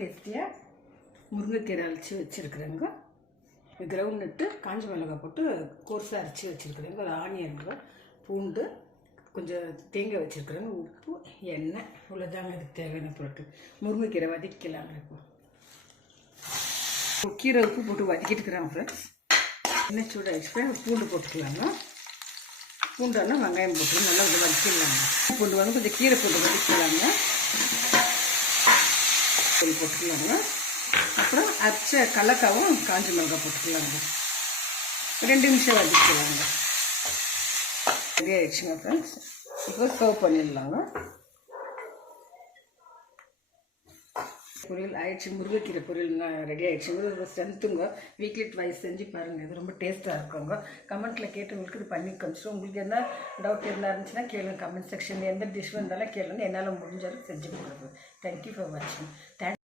டேஸ்டியாக முருங்கைக்கீரை அரைச்சி வச்சுருக்குறேங்க. கிரவுண்ட் நட்டு காஞ்ச மிளகாய் போட்டு கோர்ஸாக அரைச்சி வச்சுருக்குறேங்க. ஒரு ஆனியனுங்க, பூண்டு, கொஞ்சம் தேங்காய் வச்சுருக்குறேங்க, உப்பு, எண்ணெய், இவ்வளோதாங்க இதுக்கு தேவையான பொருட்கள். முருங்கைக்கீரை வதக்கலாங்க. இப்போ கீரை உப்பு போட்டு வதக்கிட்டு இருக்கிறாங்க ஃப்ரெண்ட்ஸ். எண்ணெய் சூடாகிடுச்சு, பூண்டு போட்டுக்கலாங்க. பூண்டானா வெங்காயம் போட்டு நல்லா கொஞ்சம் வதக்கிடலாங்க. பூண்டு வந்து கொஞ்சம் கீரை போட்டு வதக்கிக்கலாங்க. போட்டுக்கலாங்க. அப்புறம் அரைச்ச கடலக்காவும் காஞ்ச மிளகாய் போட்டுக்கலாங்க. 2 நிமிஷம் வதக்கிக்கலாங்க. ரெடி ஆகிடுச்சுங்க ஃப்ரெண்ட்ஸ். இப்போ சர்வ் பண்ணிடலாங்க. பொரியல் ஆயிடுச்சு. முருங்கைக்கீரை பொரியல் ரெடி ஆகிடுச்சுங்க. ரொம்ப ஸ்ட்ரென்த்துங்க. வீக்லி ட்வைஸ் செஞ்சு பாருங்கள். இது ரொம்ப டேஸ்ட்டாக இருக்குங்க. கமெண்ட்டில் கேட்டவங்களுக்கு இது பண்ணி காமிச்சிடும். உங்களுக்கு என்ன டவுட் இருந்தால் இருந்துச்சுன்னா கேளுங்க. கமெண்ட் செக்ஷனில் எந்த டிஷ் வந்தாலும் கேளுங்க. என்னால் முடிஞ்சாலும் செஞ்சு கொடுக்குறது. தேங்க்யூ ஃபார் வாட்சிங்.